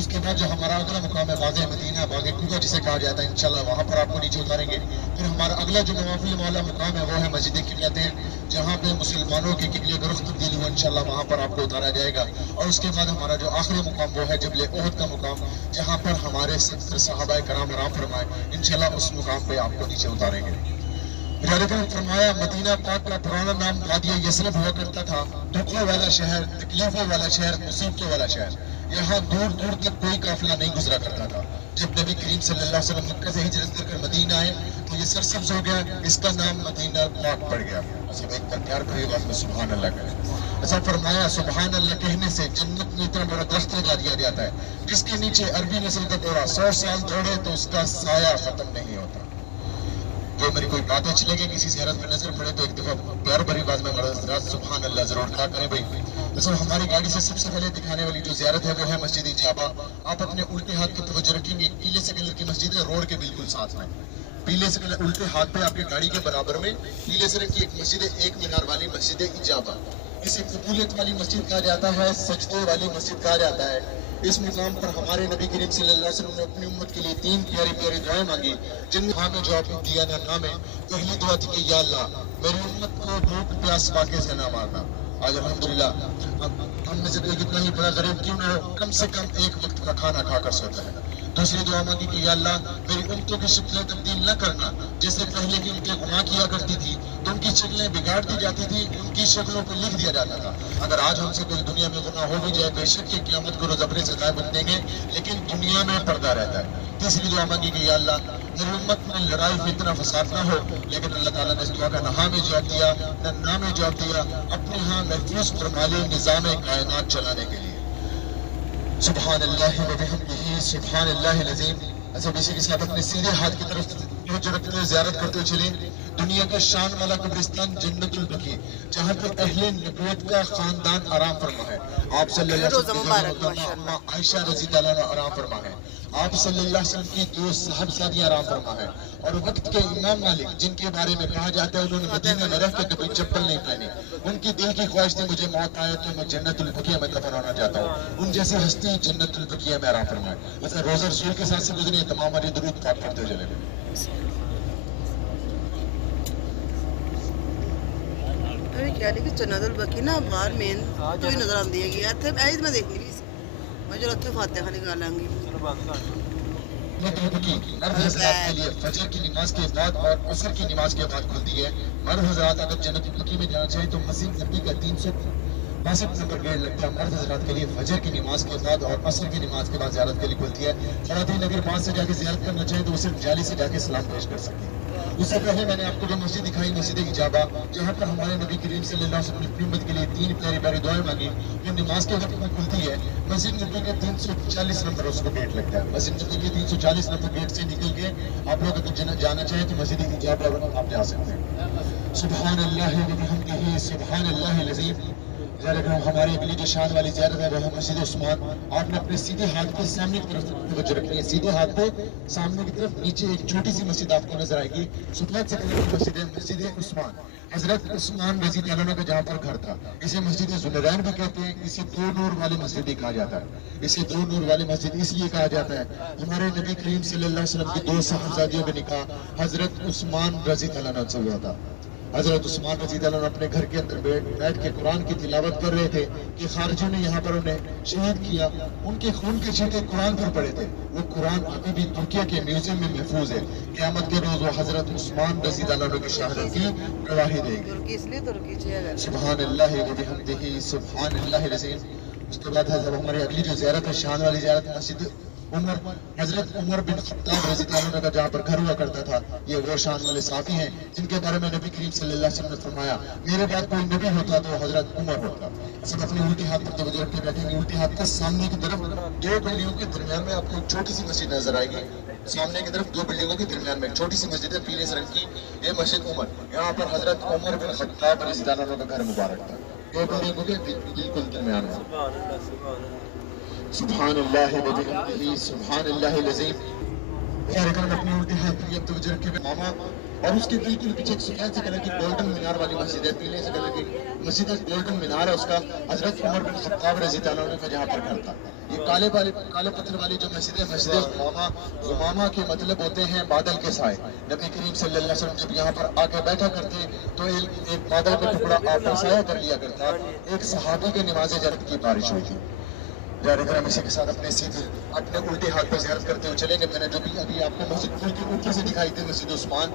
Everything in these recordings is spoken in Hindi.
उसके बाद जो हमारा अगला मुकाम है बाग़े मदीना, बाग़े कुबा जिसे कहा जाता है, इंशाल्लाह वहाँ पर आपको नीचे उतारेंगे। फिर हमारा अगला जो नवाफिल वाला मुकाम है वो है मस्जिद क़िबलतैन, जहाँ पे मुसलमानों के किबले का रुख तब्दील हुआ, इंशाल्लाह वहाँ पर आपको उतारा जाएगा। और उसके बाद हमारा जो आखिरी मुकाम वो है जबल उहद का मुकाम, जहाँ पर हमारे 70 सहाबाए कराम आराम फरमाए, इंशाल्लाह उस मुकाम पे आपको नीचे उतारेंगे। फरमाया मदीना पाक का पुराना नाम वादिया यसरब हुआ करता था, दुखों वाला शहर, तकलीफों वाला शहर, मुसीबतों वाला शहर। यहाँ दूर दूर तक कोई काफिला नहीं गुजरा करता था। जब नबी करीम सल्लल्लाहु अलैहि वसल्लम मक्का से हिजरत कर मदीना आए तो ये सरसब्ज हो गया, इसका नाम मदीना पाक पड़ गया। अच्छा एक बार प्यार भरी आवाज में सुभान अल्लाह करें। ऐसा फरमाया सुभान अल्लाह कहने से जन्नत में इतना बड़ा दरख्त लगा दिया जाता है जिसके नीचे अरबी नस्ल का घोड़ा 100 साल दौड़े तो उसका साया खत्म नहीं होता। जो मेरी कोई बात अच्छी लगे, किसी ज़ियारत में नजर पड़े तो एक दफा प्यार भरी आवाज में सुभान अल्लाह जरूर कहा करें भाई। तो हमारी गाड़ी से सबसे पहले दिखाने वाली जो ज़ियारत है वो है मस्जिद इजाबा। आप अपने उल्टे हाथ की तवज्जो रखेंगे, पीले से कलर की मस्जिद है, रोड के बिल्कुल साथ में, पीले से कलर उल्टे हाथ पे आपके गाड़ी के बराबर में पीले से रंग की एक मस्जिद है, एक मीनार वाली मस्जिद इजाबा। इसे कबूलियत वाली मस्जिद कहा जाता है, सजदे वाली मस्जिद कहा जाता है। इस मुकाम पर हमारे नबी करीम सल्लल्लाहु अलैहि वसल्लम ने अपनी उम्मत के लिए 3 प्यारी प्यारी दुआएं मांगी, जिन हाँ में जवाब दिया ना ना में। पहली दुआ थी कि या अल्लाह मेरी उम्मत को भूख प्यास वाक़े से ना मारना। आज अल्हम्दुलिल्लाह हम में से कोई कितना ही बड़ा गरीब क्यों ना हो, कम से कम एक वक्त का खाना खाकर सोता है। दूसरी दुआ मांगी कि या अल्लाह मेरी उम्मतों की शक्लें तब्दील न करना, जैसे पहले की उनके गुनाह किया करती थी तो उनकी शक्लें बिगाड़ दी जाती थी, उनकी शक्लों को लिख दिया जाता था। अगर आज हमसे कोई दुनिया में गुनाह हो भी जाए, बेशक के क़यामत को रोज़ अपने सजाए बन देंगे, लेकिन दुनिया में पर्दा रहता है। तीसरी दुआ मांगी कि या अल्लाह मेरी उम्मत में लड़ाई फितना फसाद ना हो, लेकिन अल्लाह ताला ने इस दुआ का ना में जवाब दिया न ना में जवाब दिया, अपने यहाँ महफूज फरमा ले निज़ाम कायनात चलाने के लिए। सुभान अल्लाह व बिहम्दिही सुभान अल्लाहिल अज़ीम। ऐसा इसी के साथ अपने सीधे हाथ की तरफ जो रखते हुए ज़ियारत करते चले दुनिया का शान वाला कब्रिस्तान जन्नतुल बकी, जहाँ पे अहले नबूवत का खानदान आराम फरमा है। आप सल्लल्लाहु अलैहि वसल्लम आयशा रज़ी अल्लाह अन्हा आराम फरमा है, आप सल्लल्लाहु अलैहि वसल्लम की 2 साहबजादियां आराम फरमा है, और वक्त के इमाम मालिक जिनके बारे में कहा जाता है उन्होंने मदीना में रह के कभी चप्पल नहीं पहनी, उनकी दिल की ख्वाहिश थी मुझे मौत आए तो मैं जन्नतुल बकिया में दफन होना चाहता हूँ। उन जैसे हस्ती जन्नतुल बकिया में आराम फरमाए। ऐसा रोज़ा रसूल के साथ से गुजरे तमाम हमारी दुरूद पाक पढ़ते चले। क्या कि जन्नतुल बकी ना बाहर मेन जो ही नजर आती है कि ਇੱਥੇ ਐਜ ਮੈਂ ਦੇਖਣੀ ਵੀ मैं जो रखे फातिहा निकालांगी। के लिए फजर की नमाज के बाद और असर की नमाज के बाद खुलती है। मर्द हजरात अगर जन्नतुल बकी में जाना चाहे तो मस्जिद नबी का 362 नंबर गेट लगता है। मर्द हजरात के लिए फजर की नमाज के बाद और असर की नमाज के बाद ज़ियारत के लिए खुलती है। ख़वातीन अगर 5 से जाके ज़ियारत करना चाहे तो वो सिर्फ जाली से जाके सलाम पेश कर सकती है। उससे पहले मैंने आपको जो मस्जिद दिखाई मस्जिद इजाबा, जहाँ पर हमारे नबी करीम सल्लल्लाहु अलैहि वसल्लम की उम्मत के लिए 3 प्यारी प्यारी दुआएं मांगी, जो नमाज के वक्त में खुलती है। मस्जिद नबी के 340 नंबर उसको गेट लगता है। मस्जिद नबी के 340 नंबर गेट से निकल के आप लोग अगर जाना चाहें तो मस्जिद इजाबा आप जा सकते हैं। सुभान अल्लाह व बिहम्दिही सुभान अल्लाहिल अज़ीम। हमारी अगली जो शान वाली ज़ियारत है वो है मस्जिद उस्मान। आपने अपने सीधे हाथ के सामने की तरफ तवज्जो रखनी है, सीधे हाथ पे सामने की तरफ नीचे एक छोटी सी मस्जिद आपको नजर आएगी, सफेद से कलर की मस्जिद है, मस्जिद उस्मान। हजरत उस्मान रज़ी अल्लाह अन्हु का जहाँ पर घर था, इसे मस्जिद ज़ुनरैन भी कहते हैं, इसे 2 नूर वाली मस्जिद भी कहा जाता है। इसे 2 नूर वाली मस्जिद इसलिए कहा जाता है, हमारे नबी करीम सल्लल्लाहु अलैहि वसल्लम की 2 साहबजादियों का निकाह हजरत उस्मान रज़ी अल्लाह अन्हु से हुआ था। हजरत उस्मान रज़ी अल्लाह अन्हु अपने घर के अंदर बैठ के कुरान की तिलावत कर रहे थे कि खारजियों ने यहाँ पर उन्हें शहीद किया, उनके खून के छींटे कुरान पर पड़े थे। वो कुरान अभी भी तुर्किया के म्यूजियम में महफूज है। क़यामत के रोज वो हजरत उस्मान रज़ी अल्लाह अन्हु की शहादत की गवाही देगी। सुभान अल्लाह व बिहम्दिही सुभान अल्लाहिल अज़ीम। उसके बाद हमारी अगली जो ज़ियारत है शान वाली ज़ियारत मस्जिद उमर, हजरत उमर बिन खत्ताब रज़ी अल्लाह अन्हु का जहाँ पर घर हुआ करता था। ये वो शान वाले साथी हैं जिनके बारे में नबी करीम सल्लल्लाहु अलैहि वसल्लम ने फरमाया मेरे बाद कोई नबी होता तो हजरत उमर होता। सब अपने उल्टे हाथ पर तवज्जो रख के बैठेंगे। उल्टे हाथ का सामने की तरफ 2 बिल्डिंगों के दरमियान में आपको एक छोटी सी मस्जिद नजर आएगी। सामने की तरफ 2 बिल्डिंगों के दरमियान में एक छोटी सी मस्जिद है पीले रंग की, ये मस्जिद उमर। यहाँ पर हजरत उमर बिन खत्ताब रज़ी अल्लाह अन्हु का घर मुबारक था। 2 बिल्डिंगों के बिल्कुल दरमियान में। सुभान अल्लाह व बिहम्दिही सुभान अल्लाहिल अज़ीम। यार अगर अपने उल्टे हाथ की तवज्जो रखे मामा और उसके बिल्कुल पीछे एक सफेद से कलर की गोल्डन मीनार वाली मस्जिद है, पीले से कलर की मस्जिद है, गोल्डन मीनार है उसका। हजरत उमर बिन खत्ताब रज़ी अल्लाह अन्हु का जहाँ पर घर था। ये काले पत्थर वाली जो मस्जिद है, मस्जिद गुमामा के मतलब होते हैं बादल के साए। नबी करीम सल्लल्लाहु अलैहि वसल्लम जब यहाँ पर आके बैठा करते तो एक बादल का टुकड़ा आप पर साया कर लिया करता। एक सहाबी के नमाज जरद की बारिश हुई थी। जाकर इसी के साथ अपने उल्टे हाथ पर ज़ियारत करते हुए चलेंगे। मैंने जो भी अभी आपको मस्जिद खुल के ऊपर से दिखाई थी, मस्जिद उस्मान,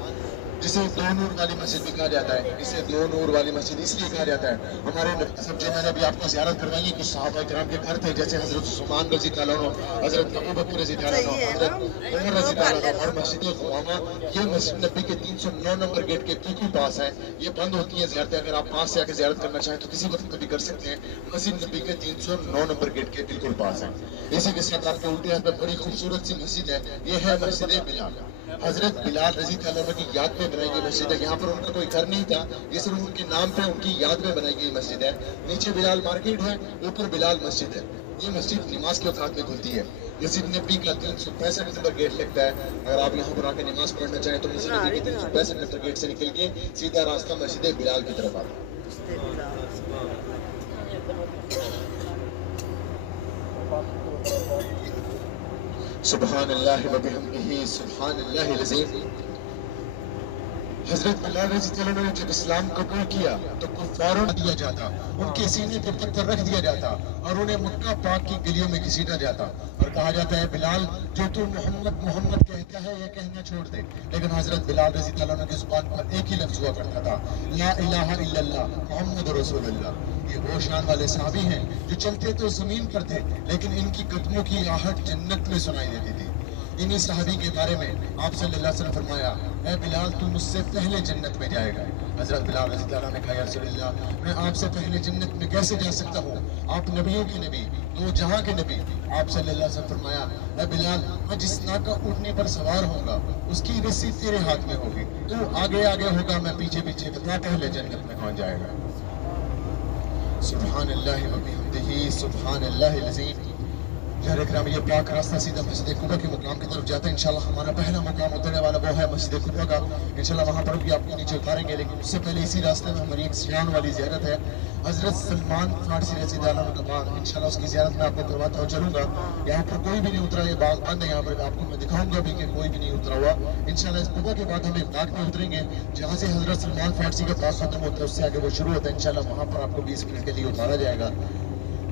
जिसे दो नूर वाली मस्जिद भी कहा जाता है। इसे दो नूर वाली मस्जिद इसलिए कहा जाता है, हमारे सब जो मैंने अभी आपको ज़ियारत करवाई कुछ सहाबा किराम के घर थे, जैसे हजरत उस्मान रज़ी अल्लाह अन्हु, हजरत अबू बकर रज़ी अल्लाह अन्हु, हजरत उमर रज़ी अल्लाह अन्हु। और मस्जिद गुमामा ये मस्जिद नबी के 309 नंबर गेट के बिल्कुल पास है। ये बंद होती है ज़ियारतें, अगर आप पास से आके ज़ियारत करना चाहें तो किसी वक्त कभी कर सकते हैं। मस्जिद नबी के 309 नंबर गेट के बिल्कुल पास है। इसी के साथ आपके उल्टे हाथ में बड़ी खूबसूरत सी मस्जिद है, ये है मस्जिद बिलाल। हजरत बिलाल रज़ी अल्लाह अन्हु की याद में बनाई गई मस्जिद है। यहाँ पर उनका कोई घर नहीं था, ये सिर्फ उनके नाम पे उनकी याद में बनाई गई मस्जिद है। नीचे बिलाल मार्केट है, ऊपर बिलाल मस्जिद है। ये मस्जिद नमाज के वक्त में खुलती है। मस्जिद नबी का 365 नंबर गेट लगता है। अगर आप यहाँ पर आके नमाज पढ़ना चाहें तो मस्जिद नबी के 365 नंबर गेट से निकल के सीधा रास्ता मस्जिद बिलाल की तरफ आता है। सुब्हानल्लाह व बिहम्दिही सुब्हानल्लाहिल अज़ीम। हजरत बिलाल रज़ी अल्लाह अन्हु ने जब इस्लाम कबूल किया तो कुफ्फारों दिया जाता, उनके सीने पर पत्थर रख दिया जाता और उन्हें मक्का पाक की गलियों में घसीटा जाता और कहा जाता है, बिलाल जो तू मोहम्मद मोहम्मद कहता है ये कहना छोड़ दे। लेकिन हजरत बिलाल रज़ी अल्लाह अन्हु की जुबान पर एक ही लफ्ज़ हुआ करता था, ला इलाहा इल्लल्लाह मुहम्मद रसूलुल्लाह। ये वो शान वाले सहाबी हैं जो चलते तो जमीन पर थे, लेकिन इनकी कदमों की आहट जन्नत में सुनाई देती थी। इन्हीं सहाबी के बारे में आप सल्लल्लाहु अलैहि वसल्लम फरमाया, ऐ बिलाल तू मुझसे पहले जन्नत में जाएगा। हजरत बिलाल रज़ी अल्लाह ने कहा, या रसूलल्लाह मैं आपसे पहले जन्नत में कैसे जा सकता हूँ, आप नबियों के नबी, दो जहां के नबी। आप सल्लल्लाहु अलैहि वसल्लम फरमाया, ऐ बिलाल मैं जिस नाका ऊँटने पर सवार होऊंगा उसकी रस्सी तेरे हाथ में होगी, तू आगे आगे होगा, मैं पीछे पीछे, बता पहले जन्नत में कौन जाएगा। सुब्हानल्लाह व बिहम्दिही सुब्हानल्लाहिल अज़ीम। यार इकराम, ये पाक रास्ता सीधा मस्जिद कुबा के मुकाम की तरफ जाता है। इंशाल्लाह हमारा पहला मुकाम उतरने वाला वो है मस्जिद कुबा का। इंशाल्लाह वहाँ पर भी आपको नीचे उतारेंगे, लेकिन उससे पहले इसी रास्ते में हमारी एक शान वाली ज़ियारत है। हजरत सलमान फारसी रज़ी अल्लाह अन्हु का बाग, इंशाल्लाह उसकी ज़ियारत मैं आपको करवाता हुआ चलूँगा। यहाँ पर कोई भी नहीं उतरा, ये बाग बंद है। यहाँ पर आपको मैं दिखाऊंगा भी कि कोई भी नहीं उतरा हुआ। इंशाल्लाह इस कुबा के बाद हम एक बाग में उतरेंगे जहाँ से हजरत सलमान फारसी का बाग खत्म होता है, उससे आगे वो शुरू होता है। इंशाल्लाह वहाँ पर आपको 20 मिनट के लिए उतारा जाएगा।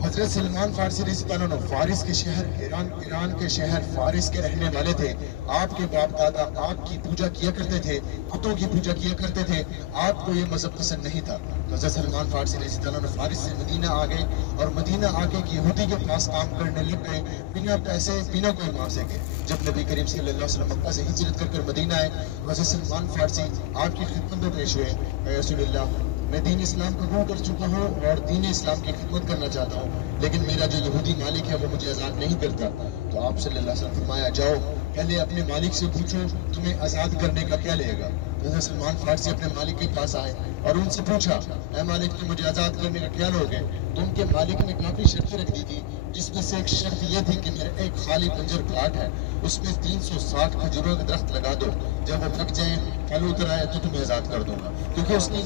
हजरत सलमान फारसी रज़ी अल्लाह अन्हु फारिस के शहर ईरान के शहर फारिस के रहने वाले थे। आपके बाप दादा आग की पूजा किया करते थे, पुतों की पूजा किया करते थे। आपको ये मजहब पसंद नहीं था। हजरत सलमान फारसी रज़ी अल्लाह अन्हु फारिस से मदीना आ गए और मदीना आके एक यहूदी के पास काम करने लग गए, बिना पैसे बिना कोई मुआवजे के। जब नबी करीम सल्लल्लाहु अलैहि वसल्लम मक्का से हिजरत कर मदीना आए, हजरत सलमान फारसी आपकी खिदमत में पेश हुए, या रसूलल्लाह मैं दीन इस्लाम कबूल कर चुका हूँ और दीन इस्लाम की खिदमत करना चाहता हूँ, लेकिन मेरा जो यहूदी मालिक है वो मुझे आज़ाद नहीं करता। तो आप सल्लल्लाहु अलैहि वसल्लम फरमाया, जाओ पहले अपने मालिक से पूछो तुम्हें आज़ाद करने का क्या लगेगा। तो सलमान फारसी अपने मालिक के पास आए और उनसे पूछा, ऐ मालिक तुम मुझे आज़ाद करने का क्या लोगे। तो उनके मालिक ने काफ़ी शर्तें रख दी थी, जिसमें से एक शर्त यह थी कि मेरा एक खाली बंजर प्लाट है, उसमें 360 खजूरों के दरख्त लगा दो, जब वो पक जाए फल उतर आए तो तुम्हें आज़ाद कर दूंगा। क्योंकि उसकी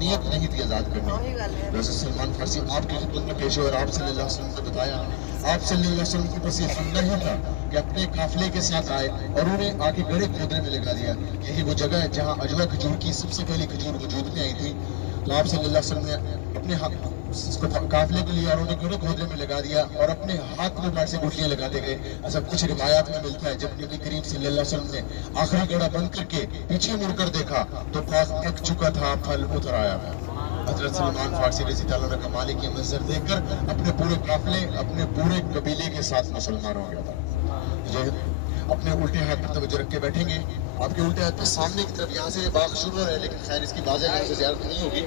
नीयत नहीं थी आज़ाद करने। वैसे सलमान फारसी आपकी खिदमत में पेश हुए और आप सल्लल्लाहु अलैहि वसल्लम को बताया। आप सल्लल्लाहु अलैहि वसल्लम को बस ये सुनना ही था कि अपने काफिले के साथ आए और उन्हें आके गड़े खोदने में लगा दिया। यही वो जगह है जहाँ अजवा खजूर की सबसे पहली खजूर वजूद में आई थी। तो आप सल्लल्लाहु अलैहि वसल्लम ने अपने काफिले के लिए और उन्हें गड़े खोदने में लगा दिया और अपने हाथ में बार से गुठलियां लगाते गए। ऐसा कुछ रिवायात में मिलता है, जब नबी करीम सल्लल्लाहु अलैहि वसल्लम ने आखिरी गड़ा बंद करके पीछे मुड़कर देखा तो पास पक चुका था, फल उतर आया था। हजरत सलमान फारसी रज़ी अल्लाह अन्हु का मालिक ये मंजर देखकर अपने पूरे काफिले, अपने पूरे कबीले के साथ मुसलमान हो गया था। ये अपने उल्टे हाथ पर तवज्जो रख के बैठेंगे। आपके उल्टे हाथ पर सामने की तरफ यहाँ से ये बाग शुरू है, लेकिन खैर इसकी बाज़ यहाँ से ज़्यारत नहीं होगी।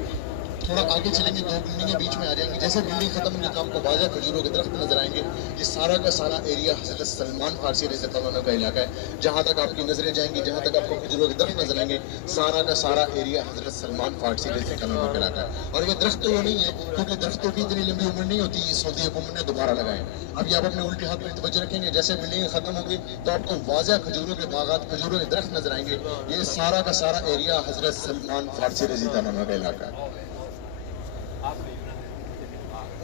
थोड़ा आगे चलेंगे, 2 बिल्डिंगें बीच में आ जाएंगी। जैसे बिल्डिंग खत्म होगी तो आपको वाज़ा खजूरों के दरख्त नजर आएंगे। ये सारा का सारा एरिया हज़रत सलमान फारसी रज़ियल्लाहु का इलाका है। जहाँ तक आपकी नजरें जाएंगी, जहाँ तक आपको खजूरों के दरख्त नजर आएंगे, सारा का सारा एरिया हज़रत सलमान फारसी रज़ियल्लाहु का इलाका है। और ये दरख्त तो वो नहीं है, क्योंकि दरख्तों की इतनी लंबी उम्र नहीं होती, सऊदी हुकूमत ने दोबारा लगाए। अभी आप अपने उल्टे हाथ में तवज्जो रखेंगे, जैसे बिल्डिंग खत्म होगी तो आपको वाज़ा खजूरों के बागात, खजूरों के दरख्त नजर आएंगे। ये सारा का सारा एरिया हज़रत सलमान फारसी रज़ियल्लाहु का इलाका है।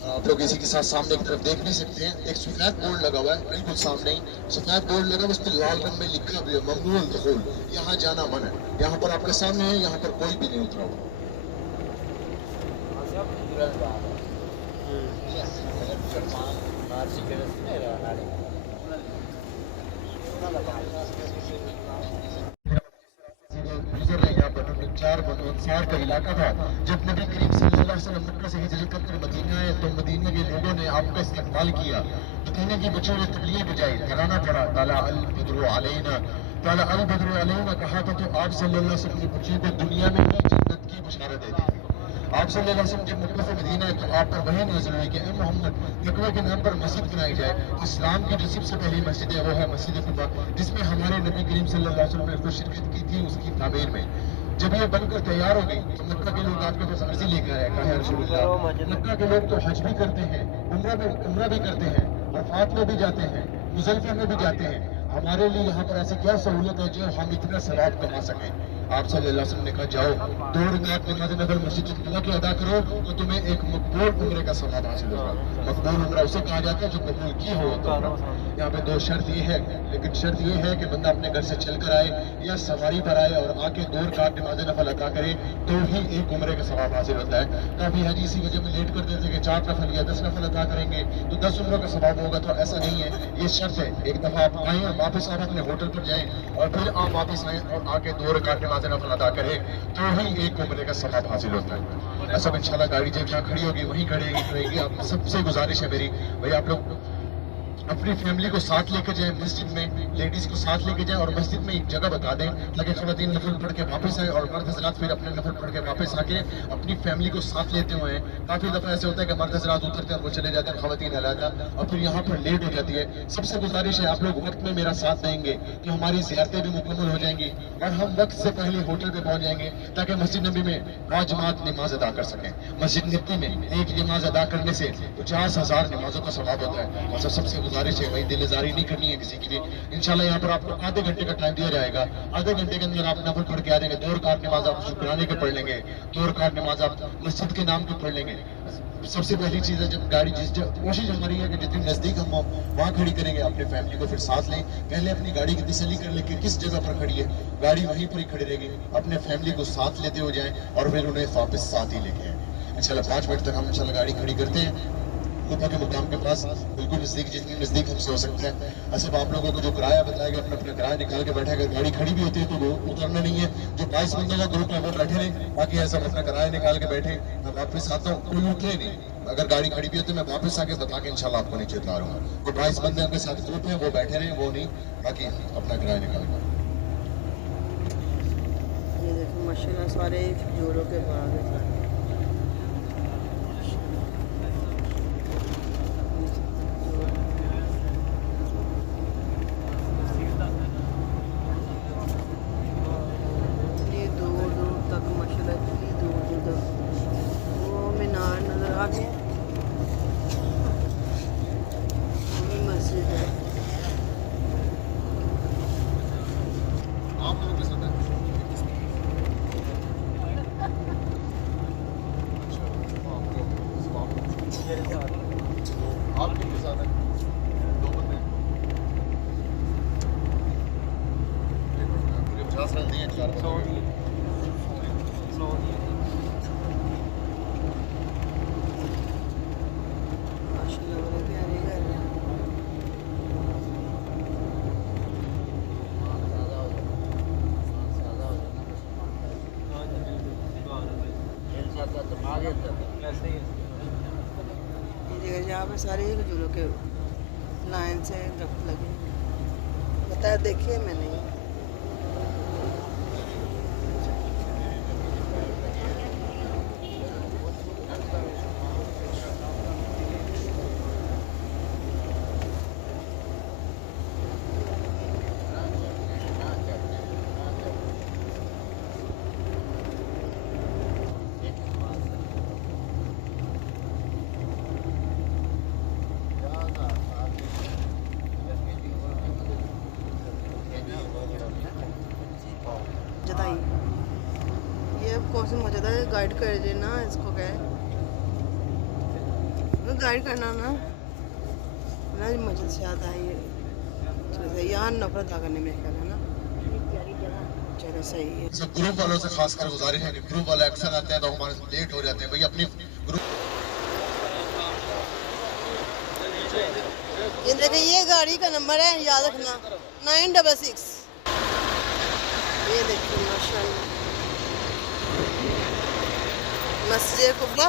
आप लोग इसी के साथ सामने की तरफ देख भी सकते हैं, एक सफेद बोर्ड लगा हुआ है, बिल्कुल सामने ही सफेद बोर्ड लगा हुआ, उस पर लाल रंग में लिखा भी है ममनूअल दुखूल, यहाँ जाना मन है। यहाँ पर आपके सामने है, यहाँ पर कोई भी नहीं उतरा हुआ। गुजर रहे यहाँ पर चार बनो अंसार का इलाका था। जब नबी करीम सल्लल्लाहु अलैहि वसल्लम मक्का से हिजरत कर मदीना आए तो मदीना के लोगों ने आपका इस्तेमाल किया। मदीना की बच्चों ने तबलीग बजाई, तराना पड़ा, ताला अल बद्रु अलैना, ताला अल बद्रु अलैना कहा था। तो आप सल्लल्लाहु अलैहि वसल्लम की बच्चों को दुनिया में ही जन्नत की बशारत दे दी। आप सल्लल्लाहु अलैहि वसल्लम जब मक्का से मदीना आए तो आप पर वही नाज़िल हुई कि ए मोहम्मद, तकवा के नाम पर मस्जिद बनाई जाए। इस्लाम की जो सबसे पहली मस्जिद है वो है मस्जिद कुबा, जिसमें हमारे नबी करीम सल्लल्लाहु अलैहि वसल्लम ने खुद शिरकत की थी उसकी तामीर में। जब ये बनकर तैयार हो गई तो मक्का के लोग आपके पास अर्जी लेकर आए, कहा या रसूलल्लाह, मक्का के लोग तो हज भी करते हैं, उम्रा भी करते हैं, वफात में भी जाते हैं, मुजल्फा में भी जाते हैं, हमारे लिए यहाँ पर ऐसी क्या सहूलत है जो हम इतना सवाब कमा सकें। आप सल्लल्लाहु अलैहि वसल्लम ने कहा जाओ 2 रकात नमाज नफल मस्जिद खुदा की अदा करो तो तुम्हें एक मकबूल उम्रे का सवाब हासिल होगा। मकबूल उम्रा उसे कहा जाता है जो कबूल की हो तो उम्रा। यहाँ पे 2 शर्त ये है, लेकिन शर्त ये है कि बंदा अपने घर से चल कर आए या सवारी पर आए और आके 2 रकात नमाज नफल अदा करे तो ही एक उम्रे का सवाब हासिल होता है। काफी हाजी इसी वजह में लेट कर देते कि 4 नफल या 10 नफल अदा करेंगे तो 10 उम्रों का सवाब होगा, तो ऐसा नहीं है। ये शर्त है, एक दफा आप आए वापस आप अपने होटल पर जाएं और फिर आप वापस आए और आके 2 रकात नमाज नफल अदा करें तो ही एक उम्रे का सवाब हासिल होता है। ऐसा इंशाल्लाह गाड़ी जब जहाँ खड़ी होगी वहीं खड़ी रहेगी। आप सबसे गुजारिश है मेरी, भाई आप लोग अपनी फैमिली को साथ लेकर जाएं, मस्जिद में लेडीज को साथ लेकर जाएं और मस्जिद में एक जगह बता दें ताकि ख़वातीन नफल पढ़ के वापस आए और मर्द हज़रात फिर अपने नफल पढ़ के वापस आके अपनी फैमिली को साथ लेते हुए। काफ़ी दफ़ा ऐसे होता है कि मर्द हज़रात उतरते हैं और वो चले जाते हैं, ख़वातीन अलग, और फिर यहाँ पर लेट हो जाती है। सबसे गुजारिश है आप लोग वक्त में मेरा साथ देंगे तो हमारी ज़ियारतें भी मुकम्मल हो जाएंगी और हम वक्त से पहले होटल पर पहुँच जाएंगे ताकि मस्जिद नबी में बाजमात नमाज अदा कर सकें। मस्जिद नबी में एक नमाज अदा करने से 50,000 नमाजों का सवाब होता है। और सबसे गुजारिश है भाई दिलजारी नहीं करनी है किसी की भी। इंशाल्लाह यहाँ पर आपको आधे घंटे का टाइम दिया जाएगा, आधे घंटे के अंदर आप नफल पढ़ के आ जाएंगे। 2 रकात नमाज आप शुक्राने के पढ़ लेंगे, 2 रकात नमाज आप मस्जिद के नाम के पढ़ लेंगे। सबसे पहली चीज़ है जब गाड़ी कोशिश हमारी है कि जितनी नज़दीक हम हो वहाँ खड़ी करेंगे, अपनी फैमिली को फिर साथ लें। पहले अपनी गाड़ी की तसल्ली कर लें कि किस जगह पर खड़ी है, गाड़ी वहीं पर ही खड़ी रहेगी। अपने फैमिली को साथ लेते हो जाएं और फिर उन्हें वापस साथ ही लेके आए। इंशाल्लाह 5 मिनट तक हम इंशाल्लाह गाड़ी खड़ी करते हैं कुफा के मुकाम के पास, बिल्कुल नज़दीक, जितनी नज़दीक हमसे हो सकता है। ऐसे आप लोगों को जो किराया बताया गया अपना अपना किराया निकाल के बैठा, अगर गाड़ी खड़ी भी होती है तो वो उतरना नहीं है। जो 22 बंदों का ग्रुप है वो बैठे रहे, बाकी है सब अपना किराया निकाल के बैठे। मैं वापस आता हूँ, कोई उठे नहीं। अगर गाड़ी खड़ी भी होती है मैं वापस आके बता के इंशाल्लाह आपको नीचे उतारूंगा। तो 22 बंदे आपके साथ ग्रुप है वो बैठे रहे, वो नहीं, बाकी अपना किराया निकाल के। ये देखो माशाल्लाह सारे जोड़ों के बाग हैं। आप लोगों के साथ आप लोगों के साथ है 2 बंदे 50 रन दिए 4 बंदे। यहाँ पे सारे खजूरों के लाइन से दरख्त लगे, बताया देखिए मैंने। कौन सी मजा है गाइड कर जे ना इसको कहे गाइड करना ना ना मजा से आता है ये चलो यहाँ नफरत आ करने में ख्याल है ना चलो सही है सब ग्रुप वालों से खासकर गुजारिश है कि ग्रुप वाले अक्सर आते हैं तो हमारे लेट हो जाते हैं भाई अपनी ग्रुप ये देखिए ये गाड़ी का नंबर है याद रखना 966 ये देखिए माशाल्लाह मस्जिद कुबला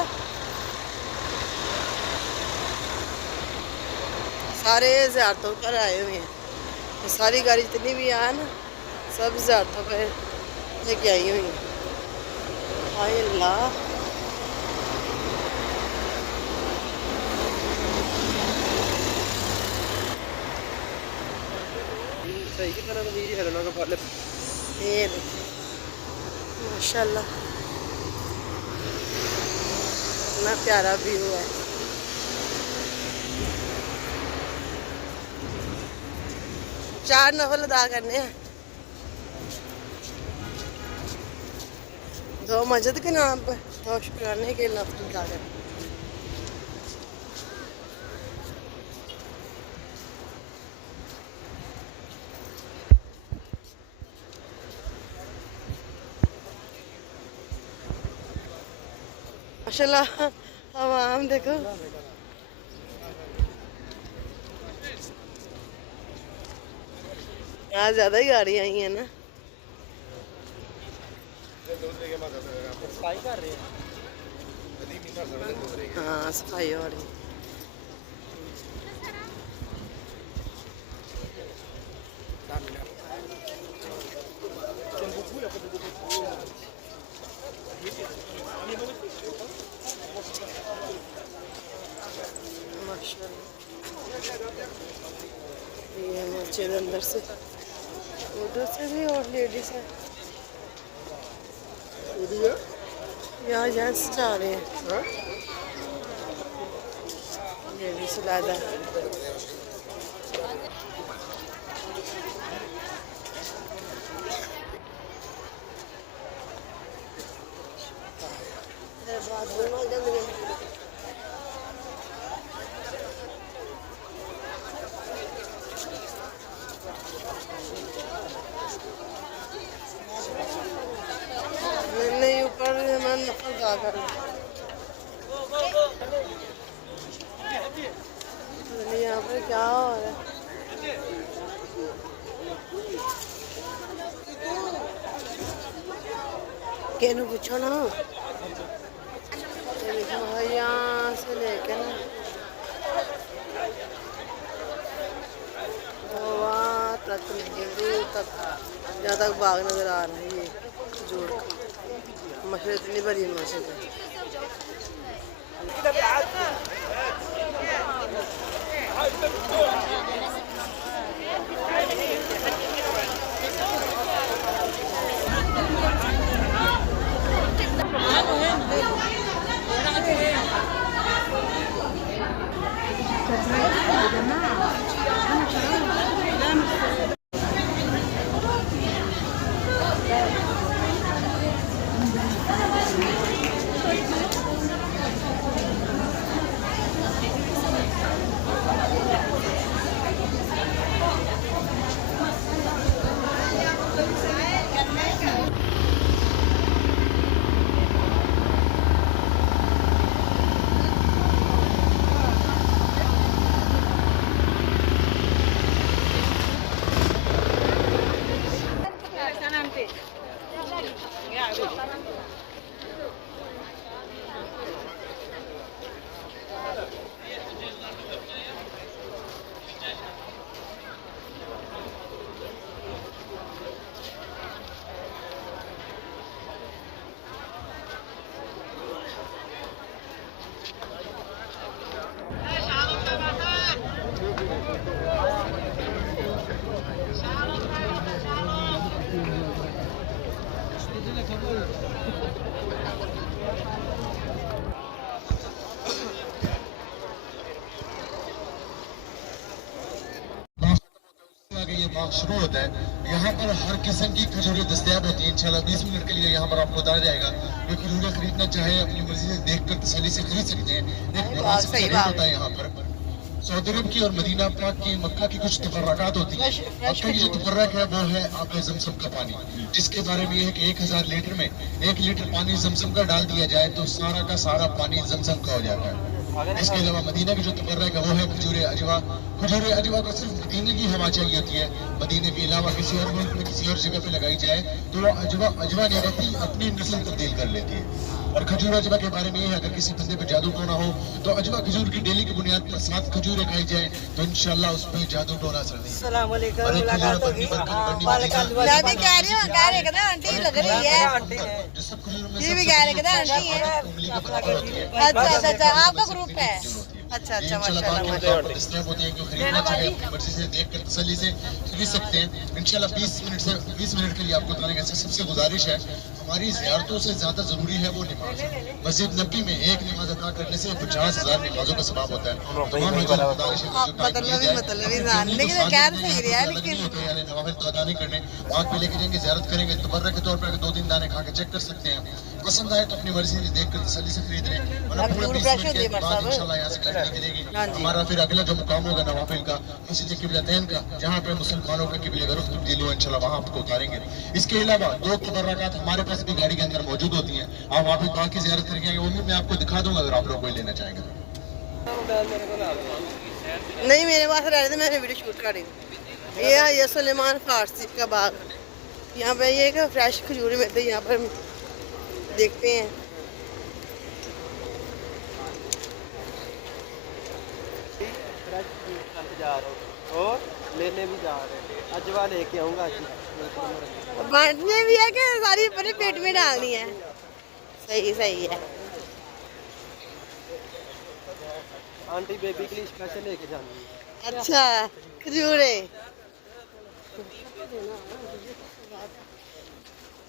सारे ज़ियारतों पर आए हुए हैं तो सारी गाड़ी जितनी भी आया ना सब ज़ियारतों पर लेके आई हुई हैं हाय अल्लाह सही की तरह भी हेलना का फल ये देखिए माशाल्लाह इतना प्यारा व्यू है चार नफल अदा करने हैं दो मस्जिद के नाम पर दो शुक्राने के नफल अदा करने माशाल्लाह आवाम देखो यहाँ ज्यादा ही गाड़ियाँ आई हैं ना सफाई कर रहे हैं हाँ सफाई हो रही माशाल्लाह ये मस्जिद अंदर से उधर से भी और लेडीज है यहाँ जेंट्स जा रहे हैं लेडीज लादा नहीं ऊपर मैं नफल जा कर यहाँ पर क्या हो रहा है कहने पूछो ना यहाँ से लेके ना वहाँ तक दूर तक जहाँ तक बाग नजर आ रहा है ये खजूर का मस्जिद इतनी बड़ी मस्जिद है के ये बाग शुरू होता है, यहाँ पर हर किस्म की खजूरें दस्तयाब होती हैं। इंशाल्लाह 20 मिनट के लिए यहाँ पर आपको बताया जाएगा। ये खजूरें खरीदना चाहे अपनी मर्जी से देख कर तसल्ली से खरीद सकते हैं। एक मुनासिब रेट होता है यहाँ पर। सऊदी अरब की और मदीना पाक की, मक्का की कुछ तफर्रकात होती है। मक्का की जो तफर्रक है वो है आपका जमजम का पानी, जिसके बारे में ये है कि 1000 लीटर में 1 लीटर पानी जमजम का डाल दिया जाए तो सारा का सारा पानी जमजम का हो जाता है। इसके अलावा मदीना की जो तफर्रक है वो है खजूर अजवा। खजूर अजवा को सिर्फ मदीने की हवा चाहिए होती है। मदीने के अलावा किसी और मुल्क में किसी और जगह पे लगाई जाए तो वो अजवा नहीं रहती, अपनी नस्ल तब्दील कर लेती है। और खजूर अजवा के बारे में ये है, अगर किसी बंदे पे जादू टोना हो तो अजवा खजूर की डेली की बुनियाद पर 7 खजूरें खाई जाए तो इंशाल्लाह उस पे जादू टोना असर नहीं। अस्सलाम वालेकुम, और एक मुलाकात खजूर होगी। बननी मैं भी कह रही हूँ, कह रहे कि ना आंटी लग रही है। जो सब खजूरों में ये भी कह रहे कि ना आंटी है। उंगली का पत्थर होती है। अच्छा अच्छा, आपका ग्रुप है। अच्छा अच्छा, इंशाल्लाह माशाल्लाह बाकी आपको दस्तयाब होती है कि खरीदना चाहे अपनी मर्जी से देख कर तसल्ली से खरीद सकते हैं। इंशाल्लाह 20 मिनट के लिए आपको बताने का सबसे गुजारिश है, हमारी ज़ियारतों से ज्यादा जरूरी है वो नमाज। मस्जिद नबी में एक नमाज अदा करने से 50,000 नमाजों का सवाब होता है। तमाम गुजारिश है कि नवाफिल तो अदा नहीं करने, वहाँ पे लेके जाएंगे, ज़ियारत करेंगे, तबर्रक के तौर पर 2-3 दाने खा के चेक कर सकते हैं। पसंद आए तो अपनी मर्जी से देख कर तसल्ली से खरीद लें। वरना पूरे 20 मिनट के बाद इंशाल्लाह यहाँ से गाड़ी निकलेगी। हमारा फिर अगला जो मुकाम होगा नवाफिल का, मस्जिद किबलतैन का, जहाँ पे मुसलमानों का किबले का रुख तब्दील हुआ, इंशाल्लाह वहाँ आपको उतारेंगे। इसके अलावा 2 तबर्रकात हमारे पास भी गाड़ी के अंदर मौजूद होती हैं। आप वहाँ पे बाकी ज़ियारत करके आएंगे, वो भी मैं आपको दिखा दूंगा अगर आप लोग कोई लेना चाहेंगे। नहीं, मेरे पास रह रहे थे, मैंने वीडियो शूट कर रही हूँ। ये सुलेमान फारसी का बाग, यहाँ पे ये एक फ्रेश खजूर मिलते हैं। यहाँ पर देखते हैं। और लेने भी जा रहे हैं, अजवा लेके आऊंगा आज। बांटने भी है कि सारी अपने पेट में डालनी है? सही सही है। आंटी बेबी के लिए स्पेशल लेके जानी है। अच्छा, खजूरे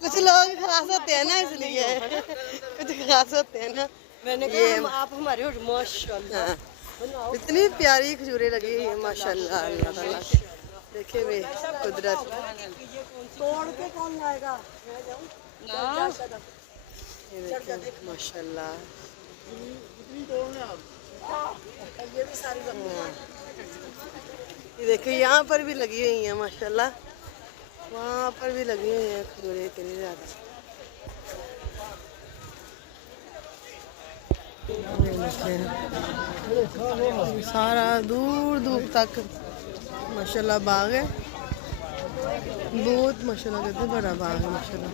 कुछ लोग खास होते हैं ना, इसलिए कुछ खास होते हैं ना। मैंने कहा आप हमारे माशाल्लाह, इतनी प्यारी खजूरें लगी हुई है माशाल्लाह। अल्लाह ताला देखे वे कुदरत। तोड़ के कौन लाएगा माशाल्लाह। ये देखिए, यहाँ पर भी लगी हुई है माशाल्लाह, वहाँ पर भी लगी हुई है खजूरें इतनी ज़्यादा। सारा दूर दूर तक माशाल्लाह बाग है, बहुत माशाल्लाह कहते हैं बड़ा बाग है माशाल्लाह।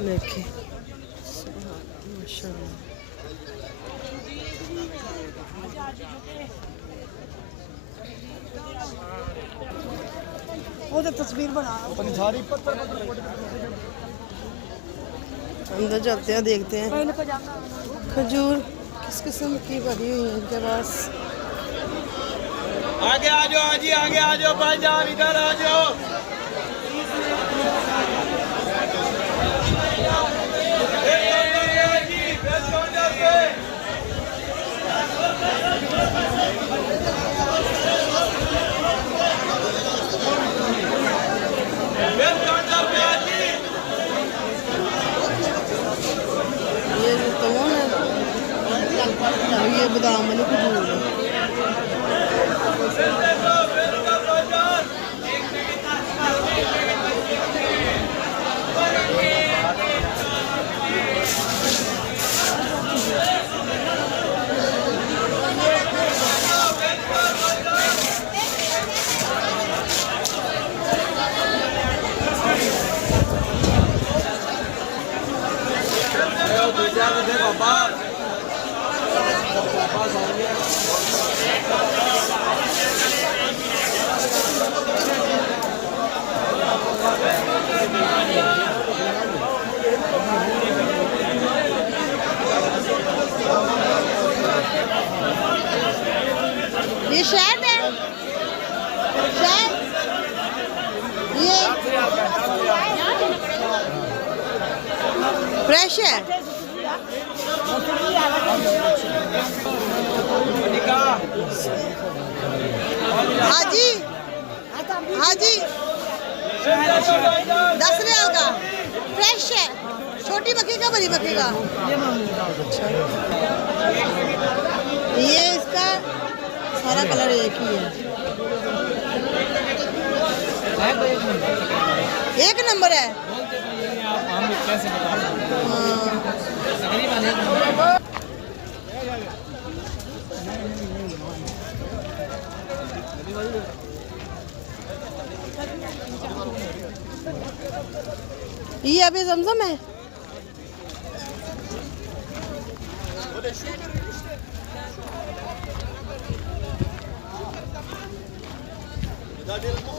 देखिए माशाल्लाह। वो तो तस्वीर बना अंदर चलते हैं, देखते हैं खजूर किस किस्म की भरी हुई है इनके पास। आगे आ जाओ जी, आगे आ जाओ भाईजान, इधर आ जाओ। ये जैतून है और ये बादाम वाली खजूर है। ये शहद है, शहद ये फ्रेश है। हाजी हाजी 10 रियाल का फ्रेश है। छोटी मक्खी का बड़ी मक्खी का ये इसका सारा कलर एक ही है। एक नंबर है। ये अभी जमजम है।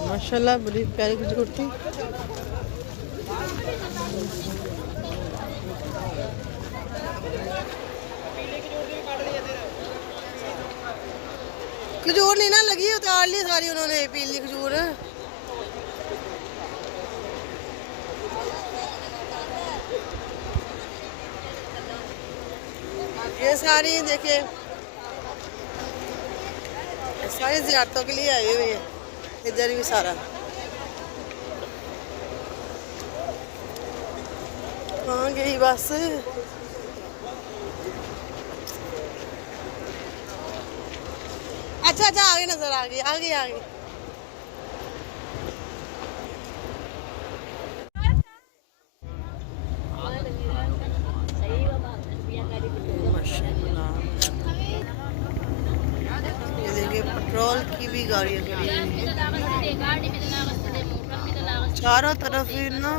माशाल्लाह बड़ी प्यारी खजूर थी। खजूर नहीं ना लगी, उतार ली सारी उन्होंने पीली खजूर। ये सारी देखिए सारी ज़ियारतों के लिए आई हुई है। इधर भी सारा हाँ गई बस। अच्छा अच्छा आगे नजर आ गई, आगे आगे। पेट्रोल की भी गाड़ियाँ खड़ी हैं चारों तरफ ही ना,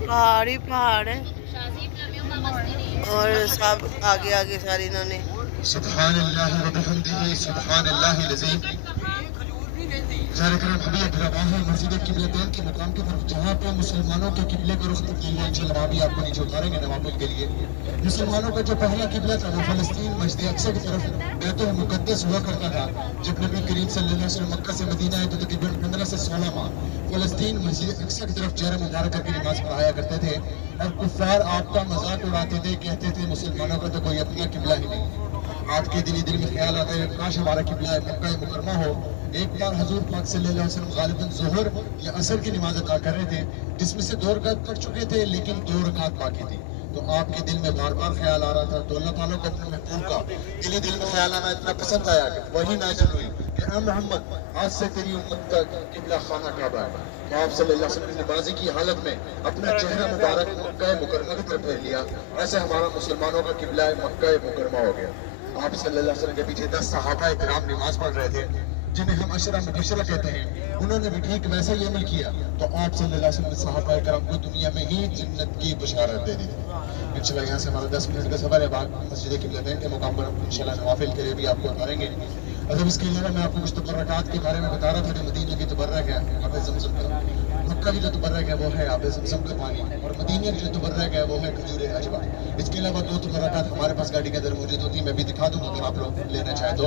पहाड़ ही पहाड़ है और सब आगे आगे सारी इन्होंने सुभान अल्लाह व बिहम्दिही सुभान अल्लाहिल अज़ीम। मस्जिद किबलतैन के मुकाम की तरफ जहाँ पे मुसलमानों के किबले को रुख तब्दील है, इंशाअल्लाह भी आपको नीचे उतारेंगे नवाफिल के लिए। मुसलमानों का जो पहला किबला था वो फ़लस्तीन मस्जिद अक्सा की तरफ बैतुल मुक़द्दस हुआ करता था। जब नबी करीम सल्लल्लाहु अलैहि वसल्लम मक्का से मदीना आए तो तकरीबन 15 से 16 माह फ़लस्तीन मस्जिद अक्सा की तरफ चेहरा मुबारक करके नमाज पढ़ाया करते थे और कुफ़ार आपका मजाक उड़ाते थे, कहते थे मुसलमानों का तो कोई अपना किबला ही नहीं। आज के दिल में ख्याल आता है काश हमारा किबला मक्का मुकरमा हो। एक बार हजूर पाक सल्लल्लाहु अलैहि वसल्लम गालिबन ज़ोहर या असर की नमाज अदा कर रहे थे जिसमें से 2 रकात पढ़ चुके थे लेकिन 2 रकात बाकी थी। तो आपके दिल में बार बार ख्याल आ रहा था तो अल्लाह ताला को अपने महबूब का दिल में ख्याल आना इतना पसंद आया कि वही नाज़िल हुई कि ए मोहम्मद आज से तेरी उम्मत का किबला खाना काबा है। तो आप सल्लल्लाहु अलैहि वसल्लम ने नमाज़ी की हालत में अपना चेहरा मुबारक मक्का मुकरमा की तरफ फेर लिया। ऐसे हमारा मुसलमानों का किबला मक्का मुकरमा हो गया। आप सल्लल्लाहु अलैहि वसल्लम के पीछे 10 सहाबा इकराम नमाज पढ़ रहे थे जिन्हें हम अशरा मुबशरा कहते हैं, उन्होंने भी ठीक वैसा ही अमल किया। तो आप सल्लल्लाहु अलैहि वसल्लम ने सहाबा इकराम को दुनिया में ही जन्नत की बशारत दे दी थी। इंशाल्लाह यहाँ से हमारा 10 मिनट का सफर है। बाद मस्जिद किबलतैन के मुकाम पर इंशाल्लाह नवाफिल के लिए भी आपको उतारेंगे। मतलब इसके अलावा मैं आपको कुछ तबर्रकात के बारे में बता रहा था कि मदीना की तबर्रक है आब ज़मज़म का, मक्का की जो तबर्रक है वो है आब ज़मज़म का पानी और मदीना की जो तबर्रक है वो है खजूर अजवा। इसके अलावा 2 तबर्रकात हमारे पास गाड़ी के अंदर मौजूद होती है, मैं भी दिखा दूँगा अगर आप लोग लेना चाहें तो।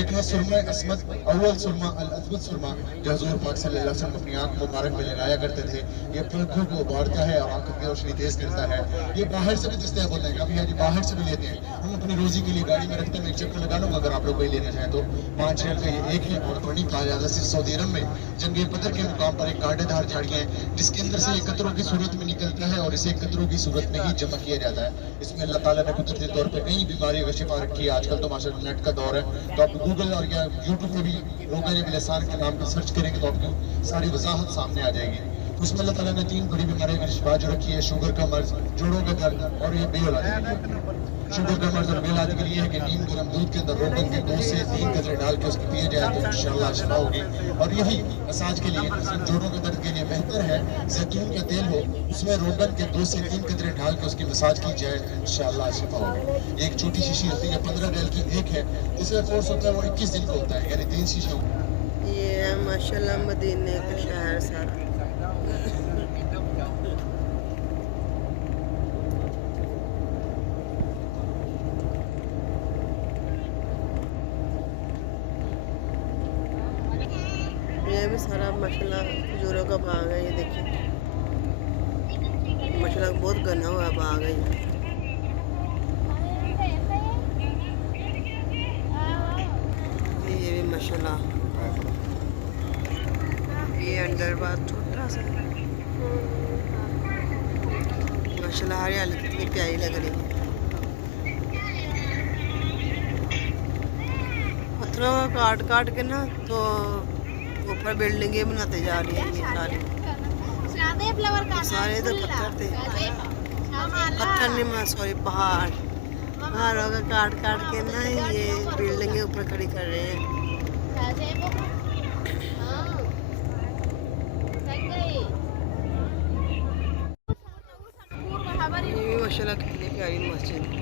एक है सुरमा असमद अव्वल सुरमा अल अज़वद सुरमा जो हज़ूर पाक सल्लल्लाहु अलैहि वसल्लम अपनी आँख मुबारक में लगाया करते थे। ये आँखों को उबारता है और आँखों की रोशनी तेज करता है। ये बाहर से भी दस्तयाब होता है, कभी यानी बाहर से भी लेते हैं हम अपनी रोजी के लिए गाड़ी में रखते हैं। मैं एक चक्कर लगा लूँगा अगर आप लोग कोई लेना चाहें तो। 5 रियाल का ये एक है और बड़ी ताज़ा सऊदी अरब में जंगे बदर के मुकाम पर एक कांटेदार झाड़ियाँ हैं जिसके अंदर से ये कतरों की सूरत में निकलता है और इसे कतरों की सूरत में ही जमा किया जाता है। इसमें अल्लाह ताला ने कुदरती तौर पर कई बीमारियों का शिफा रखी है। आजकल तो माशाअल्लाह नेट का दौर है तो आप गूगल और या यूट्यूब में भी रोगन बिलसान के नाम पर सर्च करेंगे तो आपको सारी वजाहत सामने आ जाएगी। उसमें अल्लाह ताला ने 3 बड़ी बीमारियों की शिफा जो रखी है, शुगर का मर्ज, जोड़ों का दर्द और ये बेऔलादी के लिए। शुगर का मर्ज और बेऔलादी के लिए है कि नीम गर्म दूध के अंदर रोगन के 2 से 3 कतरे डाल के उसको पिए जाए तो इंशाअल्लाह शिफा होगी। और यही मसाज के लिए जोड़ों के दर्द के लिए बेहतर है जैतून का तेल हो उसमें रोगन के 2 से 3 कतरे डाल के उसकी मसाज की जाए इंशाअल्लाह शिफा होगी। एक छोटी शीशी होती है 15 रियाल की एक है, इसमें फोर्स होता है वो 21 दिन का होता है यानी 3 शीशे। ये है माशाल्लाह मदीने का शहर सारा। ये भी सारा माशाल्लाह खजूरों का बाग है। ये देखिए माशाल्लाह बहुत घना हुआ बाग है। ये भी माशाल्लाह अंदर बात छोटा सा माशाल्लाह हरियाली कितनी प्यारी लग रही है। पत्थरों का काट काट के ना तो ऊपर बिल्डिंगें बनाते जा रही हैं ये सारे तो पत्थर थे, पत्थर नहीं सॉरी पहाड़, पहाड़ों का काट काट के ना ये बिल्डिंगें ऊपर खड़ी कर रहे हैं। ये भी माशाल्लाह कितनी प्यारी मस्जिद है।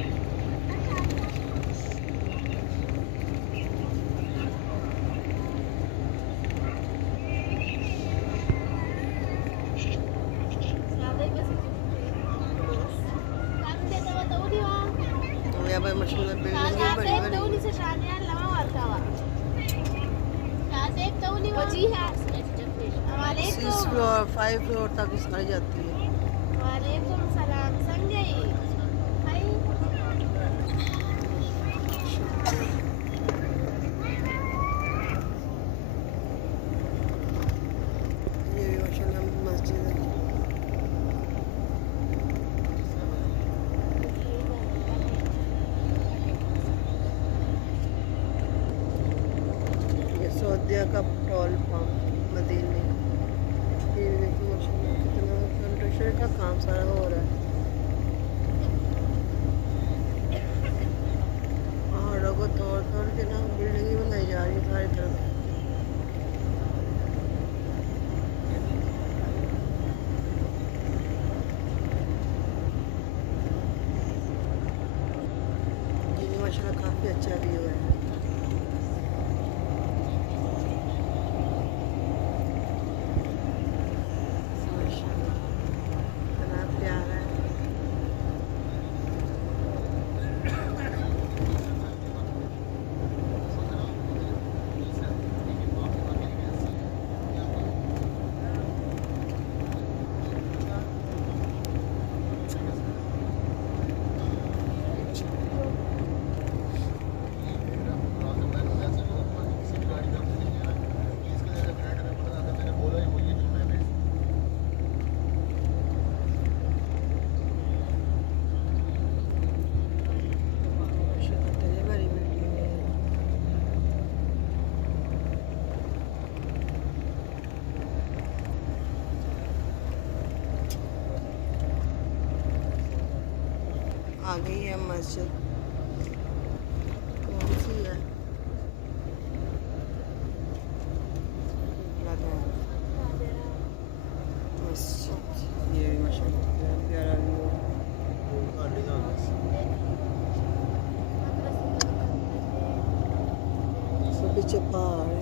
यहाँ पर माशाल्लाह बिल्डिंगें बड़ी बड़ी 6 फ्लोर 5 फ्लोर तक सारी जाती है। ये भी माशाल्लाह मस्जिद है। सऊदिया का पेट्रोल पंप मदीने, ये देखो माशाल्लाह कितना कंस्ट्रक्शन का काम सारा हो रहा है। पहाड़ों को तोड़ तोड़ के ना बिल्डिंग बनाई जा रही है सारी तरफ। ये माशाल्लाह काफ़ी अच्छा व्यू है। आ गई है मस्जिद, कौन सी है मस्जिद, ये भी माशाल्लाह प्यारा व्यू है। पीछे पहाड़ है।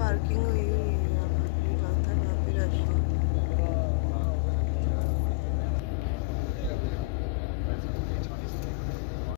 पार्किंग हुई है।